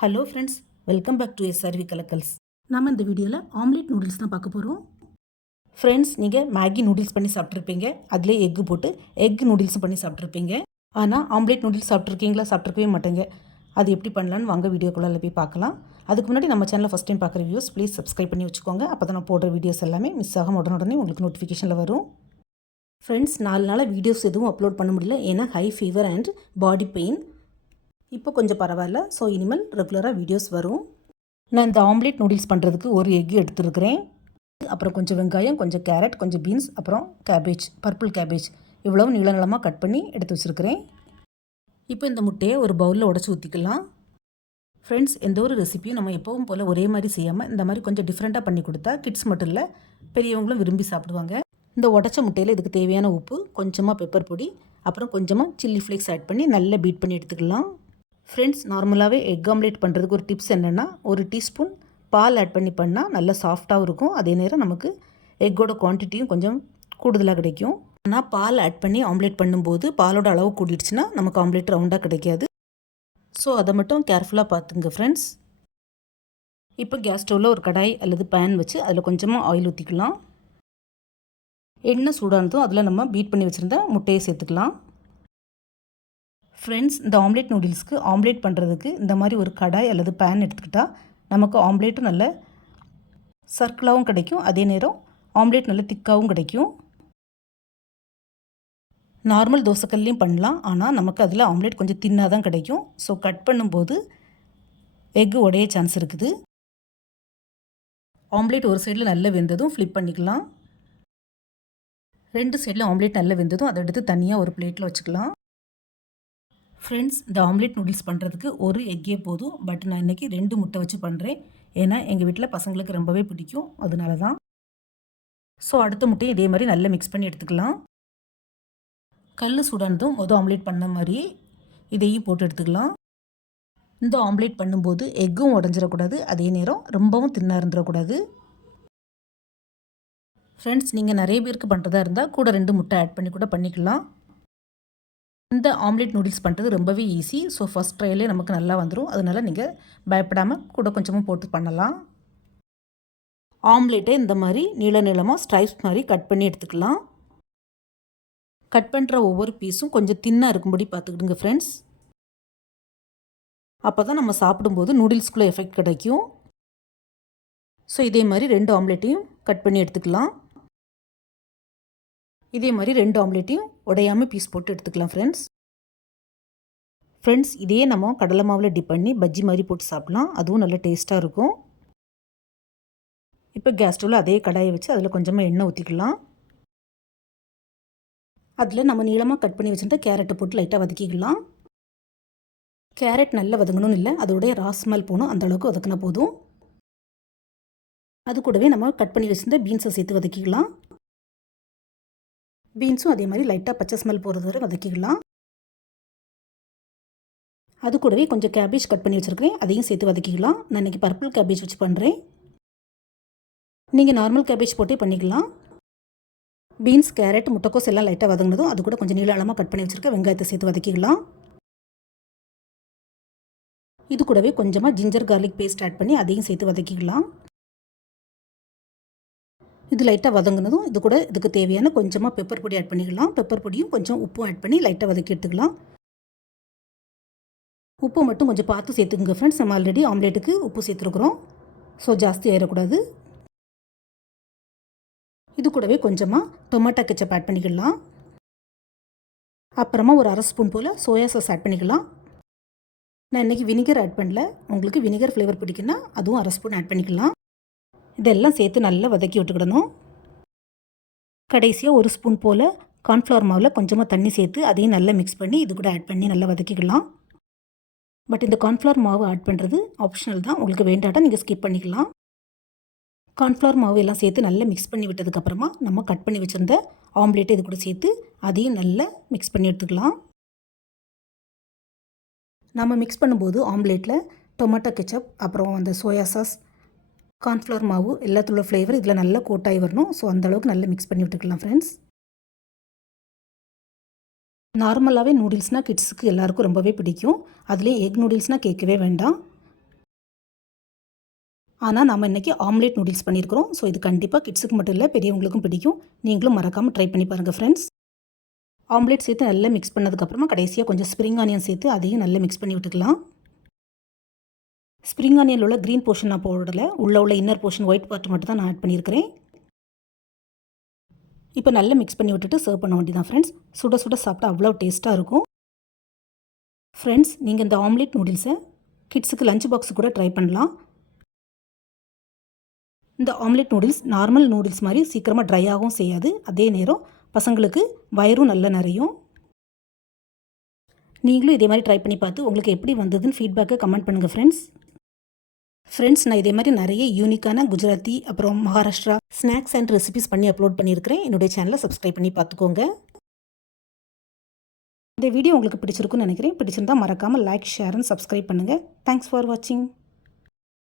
Hello friends, welcome back to SRV கலக்கல்ஸ். நம்ம இந்த வீடியோவில் ஆம்லேட் நூடுல்ஸ் தான் பார்க்க போகிறோம். ஃப்ரெண்ட்ஸ், நீங்கள் மேகி நூடுல்ஸ் பண்ணி சாப்பிட்ருப்பீங்க. அதிலே எக்கு போட்டு எக் நூடுல்ஸும் பண்ணி சாப்பிட்ருப்பீங்க. ஆனால் ஆம்லேட் நூடுல்ஸ் சாப்பிட்ருக்கீங்களா? சாப்பிட்ருக்கவே மாட்டேங்க. அது எப்படி பண்ணலான்னு வாங்க வீடியோக்குள்ளே போய் பார்க்கலாம். அதுக்கு முன்னாடி நம்ம சேனலை ஃபஸ்ட் டைம் பார்க்குற வியூஸ் ப்ளீஸ் சப்ஸ்கிரைப் பண்ணி வச்சுக்கோங்க. அப்போ தான் நான் போடுற வீடியோஸ் எல்லாமே மிஸ் ஆகாம உடனே உங்களுக்கு நோட்டிஃபிகேஷனில் வரும். ஃப்ரெண்ட்ஸ், 4 நாளாக வீடியோஸ் எதுவும் அப்லோட் பண்ண முடியல. ஏன்னா high fever and body pain. இப்போ கொஞ்சம் பரவாயில்ல. ஸோ இனிமேல் ரெகுலராக வீடியோஸ் வரும். நான் இந்த ஆம்லேட் நூடுல்ஸ் பண்ணுறதுக்கு ஒரு எக் எடுத்துருக்கிறேன். அப்புறம் கொஞ்சம் வெங்காயம், கொஞ்சம் கேரட், கொஞ்சம் பீன்ஸ், அப்புறம் கேபேஜ், பர்பிள் கேபேஜ் இவ்வளவு நீளமாக கட் பண்ணி எடுத்து வச்சுருக்கிறேன். இப்போ இந்த முட்டையை ஒரு பவுலில் உடச்சி ஊற்றிக்கலாம். ஃப்ரெண்ட்ஸ், எந்த ஒரு ரெசிபியும் நம்ம எப்பவும் போல் ஒரே மாதிரி செய்யாமல் இந்த மாதிரி கொஞ்சம் டிஃப்ரெண்ட்டாக பண்ணி கொடுத்தா கிட்ஸ் மட்டும் இல்லை பெரியவங்களும் விரும்பி சாப்பிடுவாங்க. இந்த உடச்ச முட்டையில் இதுக்கு தேவையான உப்பு, கொஞ்சமாக பெப்பர் பொடி, அப்புறம் கொஞ்சமாக சில்லி ஃப்ளேக்ஸ் ஆட் பண்ணி நல்லா பீட் பண்ணி எடுத்துக்கலாம். ஃப்ரெண்ட்ஸ், நார்மலாகவே எக் ஆம்லேட் பண்ணுறதுக்கு ஒரு டிப்ஸ் என்னென்னா, ஒரு டீஸ்பூன் பால் ஆட் பண்ணால் நல்லா சாஃப்டாகவும் இருக்கும். அதே நேரம் நமக்கு எக்கோட குவான்டிட்டியும் கொஞ்சம் கூடுதலாக கிடைக்கும். ஆனால் பால் ஆட் பண்ணி ஆம்லேட் பண்ணும்போது பாலோட அளவு கூடிடுச்சுன்னா நமக்கு ஆம்லேட் ரவுண்டாக கிடைக்காது. ஸோ அதை மட்டும் கேர்ஃபுல்லாக பார்த்துங்க ஃப்ரெண்ட்ஸ். இப்போ கேஸ் ஸ்டவ்வில் ஒரு கடாய் அல்லது பேன் வச்சு அதில் கொஞ்சமாக ஆயில் ஊற்றிக்கலாம். எண்ணெய் சூடானதும் அதில் நம்ம பீட் பண்ணி வச்சுருந்த முட்டையை சேர்த்துக்கலாம். ஃப்ரெண்ட்ஸ், இந்த ஆம்லேட் நூடுல்ஸ்க்கு ஆம்லேட் பண்ணுறதுக்கு இந்த மாதிரி ஒரு கடாய் அல்லது பேன் எடுத்துக்கிட்டால் நமக்கு ஆம்லேட்டும் நல்ல சர்க்கிளாகவும் கிடைக்கும். அதே நேரம் ஆம்லேட் நல்ல திக்காகவும் கிடைக்கும். நார்மல் தோசைக்கல்லையும் பண்ணலாம். ஆனால் நமக்கு அதில் ஆம்லேட் கொஞ்சம் தின்னாக தான் கிடைக்கும். ஸோ கட் பண்ணும்போது எக்கு உடைய சான்ஸ் இருக்குது. ஆம்லேட் ஒரு சைடில் நல்லா வெந்ததும் ஃப்ளிப் பண்ணிக்கலாம். 2 சைடில் ஆம்லேட் நல்லா வெந்ததும் அதை எடுத்து தனியாக ஒரு பிளேட்டில் வச்சுக்கலாம். ஃப்ரெண்ட்ஸ், இந்த ஆம்லேட் நூடுல்ஸ் பண்ணுறதுக்கு ஒரு எக்கே போதும். பட் நான் இன்றைக்கி 2 முட்டை வச்சு பண்ணுறேன். ஏன்னா எங்கள் வீட்டில் பசங்களுக்கு ரொம்பவே பிடிக்கும், அதனால தான். ஸோ அடுத்த முட்டையும் இதே மாதிரி நல்லா மிக்ஸ் பண்ணி எடுத்துக்கலாம். கல் சூடானதும் ஆம்லேட் பண்ண மாதிரி இதையும் போட்டு எடுத்துக்கலாம். இந்த ஆம்லேட் பண்ணும்போது எக்கும் உடஞ்சிடக்கூடாது, அதே நேரம் ரொம்பவும் தின்னாக இருந்துடக்கூடாது. ஃப்ரெண்ட்ஸ், நீங்கள் நிறைய பேருக்கு பண்ணுறதா இருந்தால் கூட 2 முட்டை ஆட் பண்ணி கூட பண்ணிக்கலாம். இந்த ஆம்லேட் நூடுல்ஸ் பண்ணுறது ரொம்பவே ஈஸி. ஸோ ஃபஸ்ட் ட்ரையிலே நமக்கு நல்லா வந்துடும். அதனால் நீங்கள் பயப்படாமல் கூட கொஞ்சமாக போட்டு பண்ணலாம். ஆம்லேட்டை இந்த மாதிரி நீளமாக ஸ்ட்ரைப்ஸ் மாதிரி கட் பண்ணி எடுத்துக்கலாம். கட் பண்ணுற ஒவ்வொரு பீஸும் கொஞ்சம் தின்னாக இருக்கும்படி பார்த்துக்கிடுங்க ஃப்ரெண்ட்ஸ். அப்போ தான் நம்ம சாப்பிடும்போது நூடுல்ஸ்குள்ளே எஃபெக்ட் கிடைக்கும். ஸோ இதே மாதிரி 2 ஆம்லேட்டையும் கட் பண்ணி எடுத்துக்கலாம். இதே மாதிரி 2 ஆம்லேட்டையும் உடையாமல் பீஸ் போட்டு எடுத்துக்கலாம் ஃப்ரெண்ட்ஸ், இதே நம்ம கடலை மாவில் டிப் பண்ணி பஜ்ஜி மாதிரி போட்டு சாப்பிட்லாம். அதுவும் நல்ல டேஸ்ட்டாக இருக்கும். இப்போ கேஸ் ஸ்டவ்வில் அதே கடாயை வச்சு அதில் கொஞ்சமாக எண்ணெய் ஊற்றிக்கலாம். அதில் நம்ம நீளமாக கட் பண்ணி வச்சுருந்த கேரட்டை போட்டு லைட்டாக வதக்கிக்கலாம். கேரட் நல்லா வதங்கணும்னு இல்லை, அதோடைய ராஸ்மல் போகணும், அந்தளவுக்கு வதக்கினா போதும். அது கூடவே நம்ம கட் பண்ணி வச்சுருந்த பீன்ஸை சேர்த்து வதக்கிக்கலாம். பீன்ஸும் அதே மாதிரி லைட்டாக பச்சை ஸ்மெல் போகிறது வரை வதக்கிக்கலாம். அது கூடவே கொஞ்சம் கேபேஜ் கட் பண்ணி வச்சுருக்கிறேன், அதையும் சேர்த்து வதக்கிக்கலாம். நான் இன்றைக்கி பர்பிள் கேபேஜ் வச்சு பண்ணுறேன். நீங்கள் நார்மல் கேபேஜ் போட்டே பண்ணிக்கலாம். பீன்ஸ், கேரட், முட்டைக்கோஸ் எல்லாம் லைட்டாக வதங்கினதும் அது கூட கொஞ்சம் நீளமாக கட் பண்ணி வச்சுருக்க வெங்காயத்தை சேர்த்து வதக்கிக்கலாம். இது கூடவே கொஞ்சமாக ஜிஞ்சர் கார்லிக் பேஸ்ட் ஆட் பண்ணி அதையும் சேர்த்து வதக்கிக்கலாம். இது லைட்டாக வதங்கினதும் இது கூட இதுக்கு தேவையான கொஞ்சமாக பெப்பர் பொடி ஆட் பண்ணிக்கலாம். பெப்பர் பொடியும் கொஞ்சம் உப்பும் ஆட் பண்ணி லைட்டாக வதக்கி எடுத்துக்கலாம். உப்பு மட்டும் கொஞ்சம் பார்த்து சேர்த்துக்குங்க ஃப்ரெண்ட்ஸ். நம்ம ஆல்ரெடி ஆம்லேட்டுக்கு உப்பு சேர்த்துருக்குறோம். ஸோ ஜாஸ்தி ஆயிடக்கூடாது. இது கூடவே கொஞ்சமாக டொமேட்டோ கெச்சப் ஆட் பண்ணிக்கலாம். அப்புறமா ஒரு 1/2 ஸ்பூன் போல் சோயா சாஸ் ஆட் பண்ணிக்கலாம். நான் இன்றைக்கி வினிகர் ஆட் பண்ணல. உங்களுக்கு வினிகர் ஃப்ளேவர் பிடிக்குன்னா அதுவும் 1/2 ஸ்பூன் ஆட் பண்ணிக்கலாம். இதெல்லாம் சேர்த்து நல்லா வதக்கி விட்டுக்கிடணும். கடைசியாக 1 ஸ்பூன் போல் கார்ன்ஃப்ளவர் மாவில் கொஞ்சமாக தண்ணி சேர்த்து அதையும் நல்லா மிக்ஸ் பண்ணி இது கூட ஆட் பண்ணி நல்லா வதக்கிக்கலாம். பட் இந்த கார்ன்ஃப்ளவர் மாவு ஆட் பண்ணுறது ஆப்ஷனல் தான், உங்களுக்கு வேண்டாட்டா நீங்கள் ஸ்கிப் பண்ணிக்கலாம். கார்ன்ஃப்ளவர் மாவு எல்லாம் சேர்த்து நல்லா மிக்ஸ் பண்ணி விட்டதுக்கப்புறமா நம்ம கட் பண்ணி வச்சுருந்த ஆம்லேட்டை இது கூட சேர்த்து அதையும் நல்லா மிக்ஸ் பண்ணி எடுத்துக்கலாம். நம்ம மிக்ஸ் பண்ணும்போது ஆம்லேட்டில் டொமேட்டோ கெச்சப், அப்புறம் அந்த சோயா சாஸ், கார்ன்ஃப்ளவர் மாவு எல்லாத்தோட ஃப்ளேவர் இதில் நல்லா கோட்டாகி வரணும். ஸோ அந்தளவுக்கு நல்லா மிக்ஸ் பண்ணி விட்டுக்கலாம் ஃப்ரெண்ட்ஸ். நார்மலாகவே நூடுல்ஸ்னால் கிட்ஸுக்கு எல்லாருக்கும் ரொம்பவே பிடிக்கும். அதுலேயும் எக் நூடுல்ஸ்னால் கேட்கவே வேண்டாம். ஆனால் நம்ம இன்றைக்கி ஆம்லேட் நூடுல்ஸ் பண்ணியிருக்கிறோம். ஸோ இது கண்டிப்பாக கிட்ஸுக்கு மட்டும் இல்லை, பெரியவங்களுக்கும் பிடிக்கும். நீங்களும் மறக்காமல் ட்ரை பண்ணி பாருங்கள் ஃப்ரெண்ட்ஸ். ஆம்லேட் சேர்த்து நல்லா மிக்ஸ் பண்ணதுக்கப்புறமா கடைசியாக கொஞ்சம் ஸ்ப்ரிங் ஆனியன் சேர்த்து அதையும் நல்லா மிக்ஸ் பண்ணி விட்டுக்கலாம். ஸ்ப்ரிங் ஆனியனில் உள்ள க்ரீன் போர்ஷன் நான் போடலை, உள்ள இன்னர் போர்ஷன் ஒயிட் பார்ட் மட்டும் தான் நான் ஆட் பண்ணியிருக்கிறேன். இப்போ நல்லா மிக்ஸ் பண்ணி விட்டுட்டு சர்வ் பண்ண வேண்டியதான் ஃப்ரெண்ட்ஸ். சுட சுட சாப்பிட்டா அவ்வளோ டேஸ்ட்டாக இருக்கும். ஃப்ரெண்ட்ஸ், நீங்கள் இந்த ஆம்லேட் நூடுல்ஸை கிட்ஸுக்கு லஞ்ச் பாக்ஸு கூட ட்ரை பண்ணலாம். இந்த ஆம்லேட் நூடுல்ஸ் நார்மல் நூடுல்ஸ் மாதிரி சீக்கிரமாக ட்ரை ஆகவும் செய்யாது. அதே நேரம் பசங்களுக்கு வயிறும் நல்லா நிறையும். நீங்களும் இதே மாதிரி ட்ரை பண்ணி பார்த்து உங்களுக்கு எப்படி வந்ததுன்னு ஃபீட்பேக்கை கமெண்ட் பண்ணுங்கள் ஃப்ரெண்ட்ஸ், நான் இதே மாதிரி நிறைய யூனிக்கான குஜராத்தி அப்புறம் மகாராஷ்டிரா ஸ்நாக்ஸ் அண்ட் ரெசிபிஸ் பண்ணி அப்லோட் பண்ணியிருக்கிறேன். என்னுடைய சேனலை சப்ஸ்கிரைப் பண்ணி பார்த்துக்கோங்க. இந்த வீடியோ உங்களுக்கு பிடிச்சிருக்குன்னு நினைக்கிறேன். பிடிச்சிருந்தால் மறக்காமல் லைக், ஷேர் அண்ட் சப்ஸ்கிரைப் பண்ணுங்கள். தேங்க்ஸ் ஃபார் வாட்சிங்.